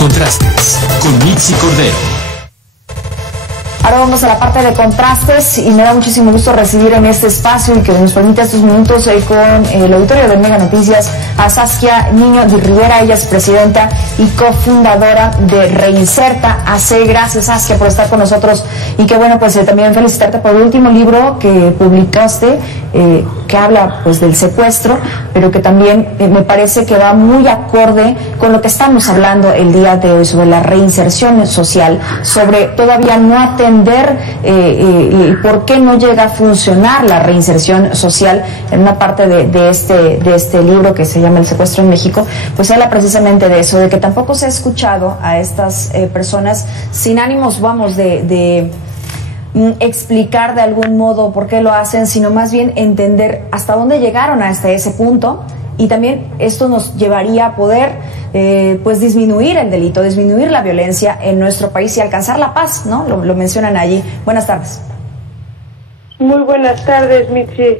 Contrastes, con Mitzi Cordero. Ahora vamos a la parte de contrastes y me da muchísimo gusto recibir en este espacio y que nos permita estos minutos con el auditorio de Mega Noticias a Saskia Niño de Rivera. Ella es presidenta y cofundadora de Reinserta AC. Gracias, Saskia, por estar con nosotros y que bueno, pues también felicitarte por el último libro que publicaste, que habla pues del secuestro, pero que también me parece que va muy acorde con lo que estamos hablando el día de hoy sobre la reinserción social, sobre todavía no atender por qué no llega a funcionar la reinserción social. En una parte de este libro que se llama El secuestro en México, pues habla precisamente de eso, de que tampoco se ha escuchado a estas personas sin ánimos, vamos, de explicar de algún modo por qué lo hacen, sino más bien entender hasta dónde llegaron hasta ese punto. Y también esto nos llevaría a poder pues disminuir el delito, disminuir la violencia en nuestro país y alcanzar la paz, ¿no? Lo mencionan allí. Buenas tardes. Muy buenas tardes, Mitzi.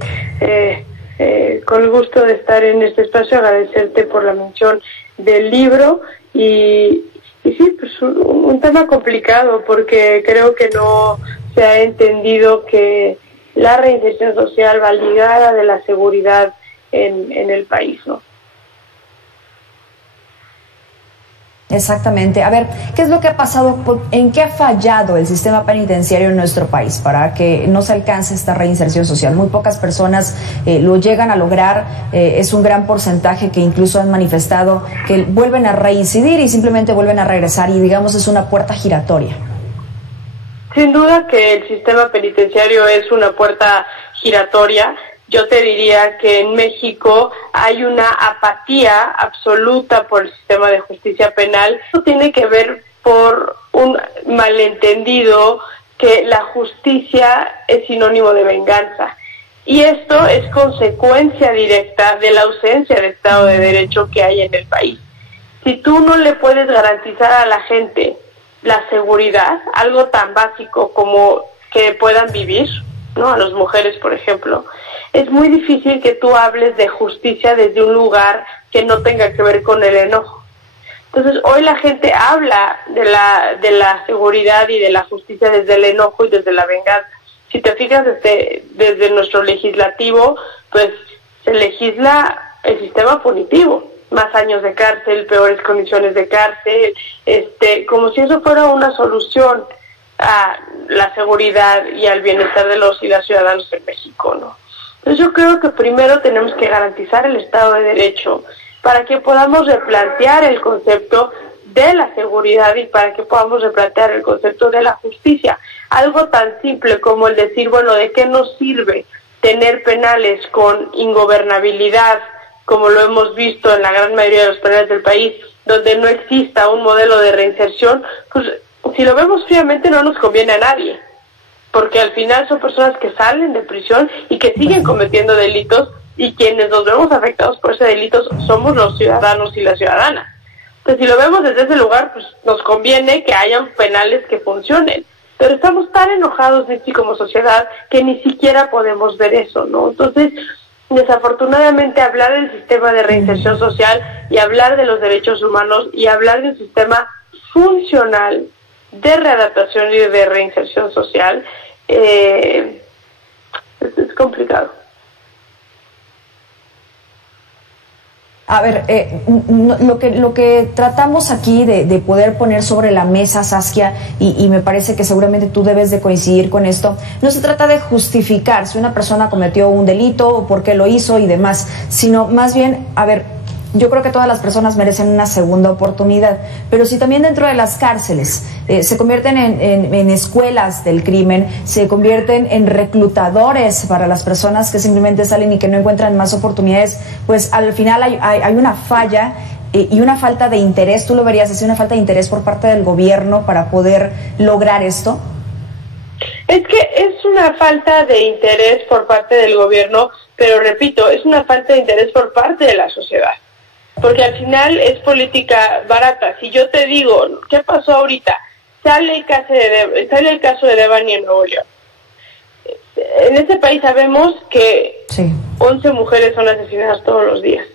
Con el gusto de estar en este espacio, agradecerte por la mención del libro y sí, pues un tema complicado porque creo que no se ha entendido que la reinserción social va ligada de la seguridad en el país, ¿no? Exactamente. A ver, ¿qué es lo que ha pasado? ¿En qué ha fallado el sistema penitenciario en nuestro país para que no se alcance esta reinserción social? Muy pocas personas lo llegan a lograr. Es un gran porcentaje que incluso han manifestado que vuelven a reincidir y simplemente vuelven a regresar y digamos es una puerta giratoria. Sin duda que el sistema penitenciario es una puerta giratoria. Yo te diría que en México hay una apatía absoluta por el sistema de justicia penal. Esto tiene que ver por un malentendido que la justicia es sinónimo de venganza. Y esto es consecuencia directa de la ausencia de Estado de Derecho que hay en el país. Si tú no le puedes garantizar a la gente la seguridad, algo tan básico como que puedan vivir, ¿no? A las mujeres, por ejemplo, es muy difícil que tú hables de justicia desde un lugar que no tenga que ver con el enojo. Entonces, hoy la gente habla de la seguridad y de la justicia desde el enojo y desde la venganza. Si te fijas, desde nuestro legislativo, pues se legisla el sistema punitivo, más años de cárcel, peores condiciones de cárcel, como si eso fuera una solución a la seguridad y al bienestar de los y las ciudadanos en México, ¿no? Entonces yo creo que primero tenemos que garantizar el Estado de Derecho para que podamos replantear el concepto de la seguridad y para que podamos replantear el concepto de la justicia. Algo tan simple como el decir, bueno, ¿de qué nos sirve tener penales con ingobernabilidad, como lo hemos visto en la gran mayoría de los penales del país, donde no exista un modelo de reinserción? Pues si lo vemos fríamente no nos conviene a nadie, porque al final son personas que salen de prisión y que siguen cometiendo delitos y quienes nos vemos afectados por ese delito somos los ciudadanos y las ciudadanas. Entonces, si lo vemos desde ese lugar, pues nos conviene que hayan penales que funcionen. Pero estamos tan enojados, Mitzi, como sociedad, que ni siquiera podemos ver eso, ¿no? Entonces, desafortunadamente, hablar del sistema de reinserción social y hablar de los derechos humanos y hablar de un sistema funcional de readaptación y de reinserción social es complicado. A ver, lo que tratamos aquí de poder poner sobre la mesa, Saskia, y me parece que seguramente tú debes de coincidir con esto, no se trata de justificar si una persona cometió un delito o por qué lo hizo y demás, sino más bien, a ver, yo creo que todas las personas merecen una segunda oportunidad, pero si también dentro de las cárceles se convierten en escuelas del crimen, se convierten en reclutadores para las personas que simplemente salen y que no encuentran más oportunidades, pues al final hay una falla y una falta de interés. ¿Tú lo verías así, una falta de interés por parte del gobierno para poder lograr esto? Es que es una falta de interés por parte del gobierno, pero repito, es una falta de interés por parte de la sociedad. Porque al final es política barata. Si yo te digo, ¿qué pasó ahorita? Sale el caso de Devani en Nuevo León. En este país sabemos que 11 mujeres son asesinadas todos los días.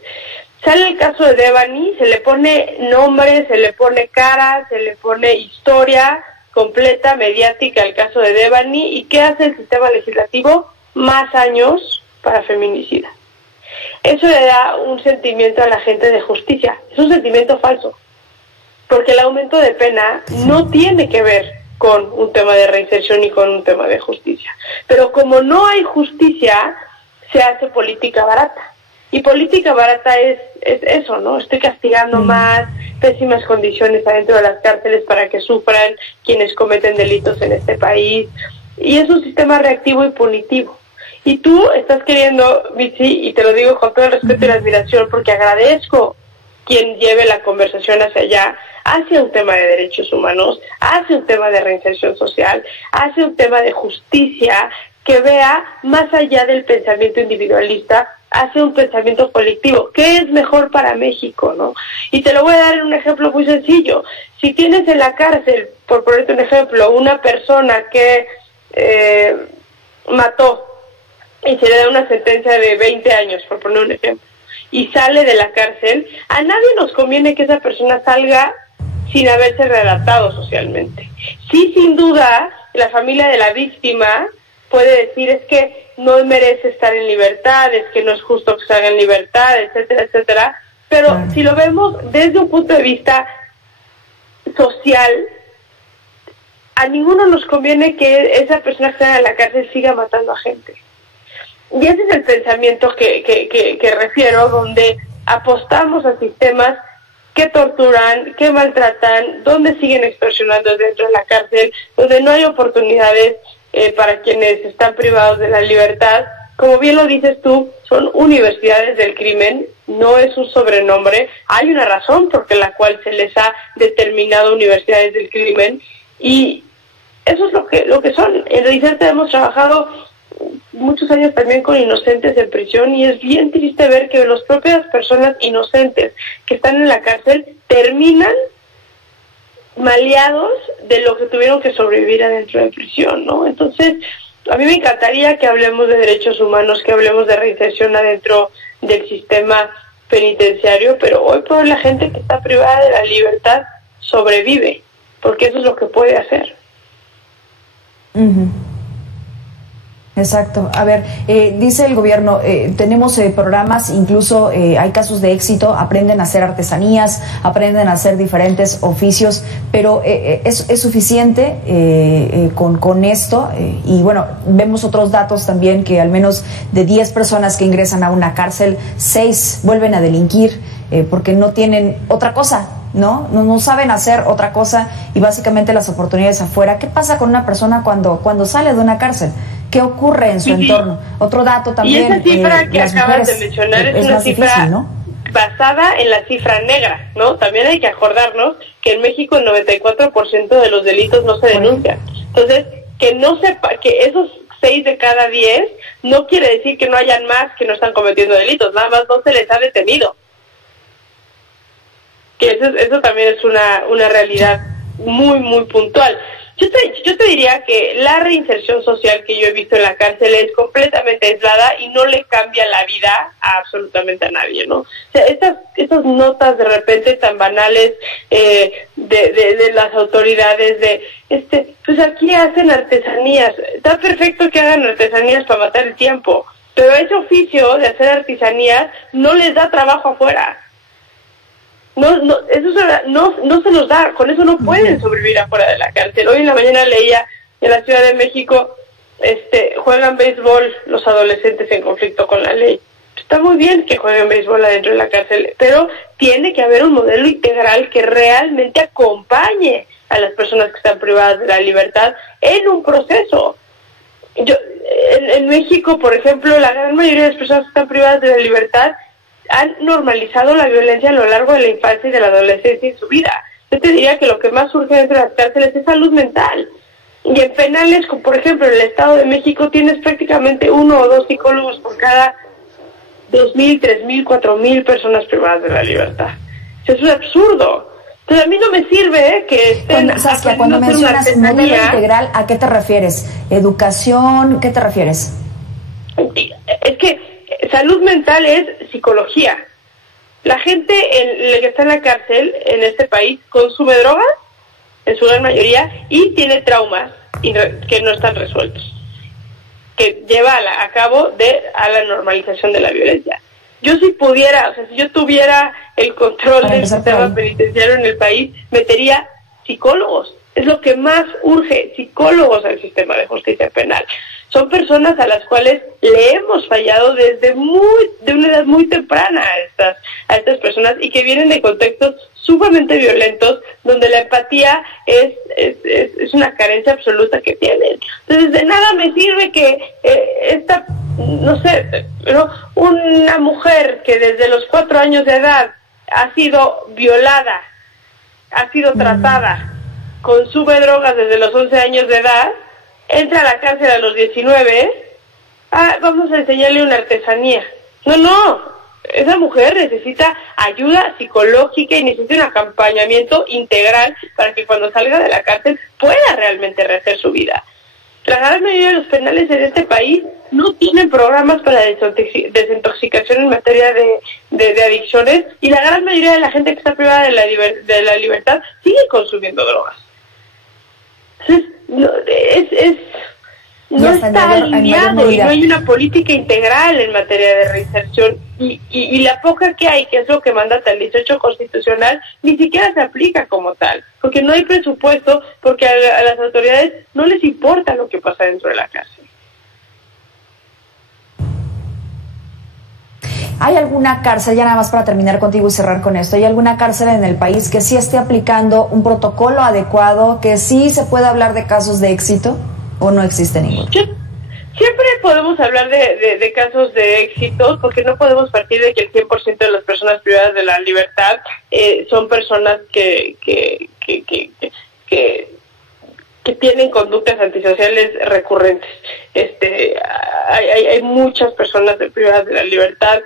Sale el caso de Devani, se le pone nombre, se le pone cara, se le pone historia completa, mediática al caso de Devani. ¿Y qué hace el sistema legislativo? Más años para feminicida. Eso le da un sentimiento a la gente de justicia. Es un sentimiento falso, porque el aumento de pena no tiene que ver con un tema de reinserción ni con un tema de justicia. Pero como no hay justicia, se hace política barata. Y política barata es eso, ¿no? Estoy castigando más, pésimas condiciones adentro de las cárceles para que sufran quienes cometen delitos en este país. Y es un sistema reactivo y punitivo. Y tú estás queriendo, Mitzi, y te lo digo con todo el respeto y la admiración, porque agradezco quien lleve la conversación hacia allá, hacia un tema de derechos humanos, hacia un tema de reinserción social, hacia un tema de justicia, que vea más allá del pensamiento individualista, hacia un pensamiento colectivo. ¿Qué es mejor para México, no? Y te lo voy a dar en un ejemplo muy sencillo. Si tienes en la cárcel, por ponerte un ejemplo, una persona que mató y se le da una sentencia de 20 años, por poner un ejemplo, y sale de la cárcel, a nadie nos conviene que esa persona salga sin haberse readaptado socialmente. Sí, sin duda, la familia de la víctima puede decir es que no merece estar en libertad, es que no es justo que salga en libertad, etcétera, etcétera. Pero si lo vemos desde un punto de vista social, a ninguno nos conviene que esa persona que está en la cárcel siga matando a gente. Y ese es el pensamiento que refiero, donde apostamos a sistemas que torturan, que maltratan, donde siguen extorsionando dentro de la cárcel, donde no hay oportunidades para quienes están privados de la libertad. Como bien lo dices tú, son universidades del crimen, no es un sobrenombre, hay una razón por la cual se les ha determinado universidades del crimen, y eso es lo que son. En Reiserte hemos trabajado muchos años también con inocentes en prisión, y es bien triste ver que las propias personas inocentes que están en la cárcel terminan maleados de lo que tuvieron que sobrevivir adentro de prisión, ¿no? Entonces, a mí me encantaría que hablemos de derechos humanos, que hablemos de reinserción adentro del sistema penitenciario, pero hoy por hoy la gente que está privada de la libertad sobrevive, porque eso es lo que puede hacer. Exacto. A ver, dice el gobierno, tenemos programas, incluso hay casos de éxito, aprenden a hacer artesanías, aprenden a hacer diferentes oficios, pero ¿es suficiente con esto? Y bueno, vemos otros datos también, que al menos de 10 personas que ingresan a una cárcel, 6 vuelven a delinquir porque no tienen otra cosa. No saben hacer otra cosa, y básicamente las oportunidades afuera. ¿Qué pasa con una persona cuando sale de una cárcel? ¿Qué ocurre en su entorno? Otro dato también. Y esa cifra que acabas de mencionar es una cifra difícil, ¿no? basada en la cifra negra, ¿no? También hay que acordarnos que en México el 94% de los delitos no se denuncian. Entonces, que no sepa que esos 6 de cada 10 no quiere decir que no hayan más que no están cometiendo delitos, nada más no se les ha detenido. Que eso también es una realidad muy, muy puntual. Yo te diría que la reinserción social que yo he visto en la cárcel es completamente aislada y no le cambia la vida a absolutamente a nadie, ¿no? O sea, estas notas de repente tan banales de las autoridades pues aquí hacen artesanías. Está perfecto que hagan artesanías para matar el tiempo, pero ese oficio de hacer artesanías no les da trabajo afuera. No se los da, con eso no pueden sobrevivir afuera de la cárcel. Hoy en la mañana leía en la Ciudad de México, juegan béisbol los adolescentes en conflicto con la ley. Está muy bien que jueguen béisbol adentro de la cárcel, pero tiene que haber un modelo integral que realmente acompañe a las personas que están privadas de la libertad en un proceso. En México, por ejemplo, la gran mayoría de las personas que están privadas de la libertad han normalizado la violencia a lo largo de la infancia y de la adolescencia en su vida. Yo te diría que lo que más surge dentro de las cárceles es salud mental. Y en penales, como por ejemplo en el Estado de México, tienes prácticamente 1 o 2 psicólogos por cada 2,000, 3,000, 4,000 personas privadas de la libertad. Eso es absurdo. Entonces a mí no me sirve que estén... Saskia, cuando mencionas modelo integral, ¿a qué te refieres? ¿Educación? ¿Qué te refieres? Es que salud mental es psicología. La gente que está en la cárcel en este país consume drogas, en su gran mayoría, y tiene traumas que no están resueltos, que lleva a cabo a la normalización de la violencia. Yo si pudiera, o sea, si yo tuviera el control del sistema penitenciario en el país, metería psicólogos. Es lo que más urge, psicólogos al sistema de justicia penal. Son personas a las cuales le hemos fallado de una edad muy temprana a estas personas, y que vienen de contextos sumamente violentos, donde la empatía es una carencia absoluta que tienen. Entonces, de nada me sirve que una mujer que desde los 4 años de edad ha sido violada, ha sido tratada, consume drogas desde los 11 años de edad, entra a la cárcel a los 19, vamos a enseñarle una artesanía. No, esa mujer necesita ayuda psicológica y necesita un acompañamiento integral para que cuando salga de la cárcel pueda realmente rehacer su vida. La gran mayoría de los penales en este país no tienen programas para desintoxicación en materia de adicciones, y la gran mayoría de la gente que está privada de la libertad sigue consumiendo drogas. Entonces, no está alineado, y no hay una política integral en materia de reinserción, y la poca que hay, que es lo que manda hasta el 18 constitucional, ni siquiera se aplica como tal, porque no hay presupuesto, porque a las autoridades no les importa lo que pasa dentro de la cárcel. ¿Hay alguna cárcel, ya nada más para terminar contigo y cerrar con esto, hay alguna cárcel en el país que sí esté aplicando un protocolo adecuado, que sí se pueda hablar de casos de éxito, o no existe ninguno? Siempre podemos hablar de casos de éxito, porque no podemos partir de que el 100% de las personas privadas de la libertad son personas que tienen conductas antisociales recurrentes. Hay muchas personas privadas de la libertad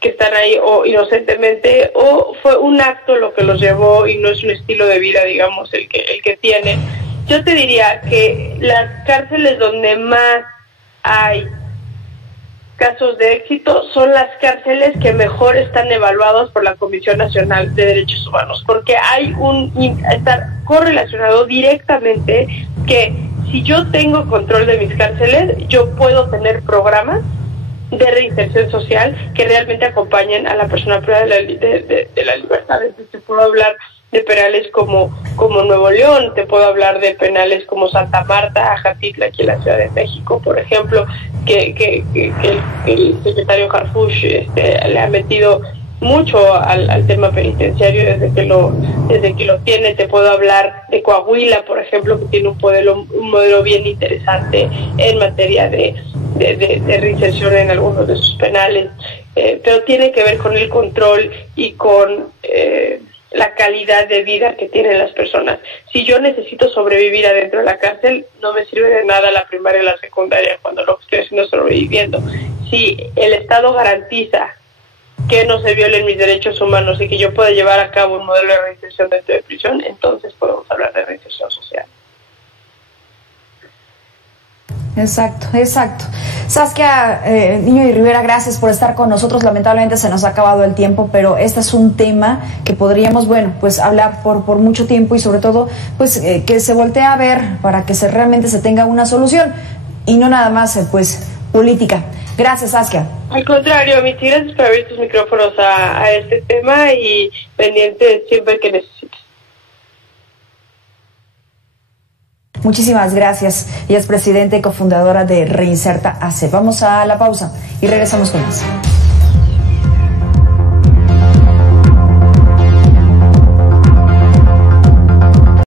que están ahí o inocentemente, o fue un acto lo que los llevó y no es un estilo de vida, digamos, el que tienen. Yo te diría que las cárceles donde más hay casos de éxito son las cárceles que mejor están evaluadas por la Comisión Nacional de Derechos Humanos, porque está correlacionado directamente que si yo tengo control de mis cárceles, yo puedo tener programas de reinserción social que realmente acompañen a la persona privada de la libertad. Entonces, te puedo hablar de penales como Nuevo León, te puedo hablar de penales como Santa Marta, Ajatitla, aquí en la Ciudad de México, por ejemplo, que el secretario Harfuch le ha metido mucho al tema penitenciario desde que lo tiene. Te puedo hablar de Coahuila, por ejemplo, que tiene un modelo bien interesante en materia de reinserción en algunos de sus penales, pero tiene que ver con el control y con la calidad de vida que tienen las personas. Si yo necesito sobrevivir adentro de la cárcel, no me sirve de nada la primaria y la secundaria cuando lo que estoy haciendo es sobreviviendo. Si el Estado garantiza que no se violen mis derechos humanos y que yo pueda llevar a cabo un modelo de reinserción dentro de prisión, entonces podemos hablar de reinserción social. Exacto. Saskia Niño de Rivera, gracias por estar con nosotros. Lamentablemente se nos ha acabado el tiempo, pero este es un tema que podríamos, pues hablar por mucho tiempo, y sobre todo, pues que se voltee a ver para que realmente se tenga una solución y no nada más, política. Gracias, Saskia. Al contrario, Michi, gracias por abrir tus micrófonos a este tema, y pendiente siempre que necesites. Muchísimas gracias. Ella es presidenta y cofundadora de Reinserta AC. Vamos a la pausa y regresamos con más.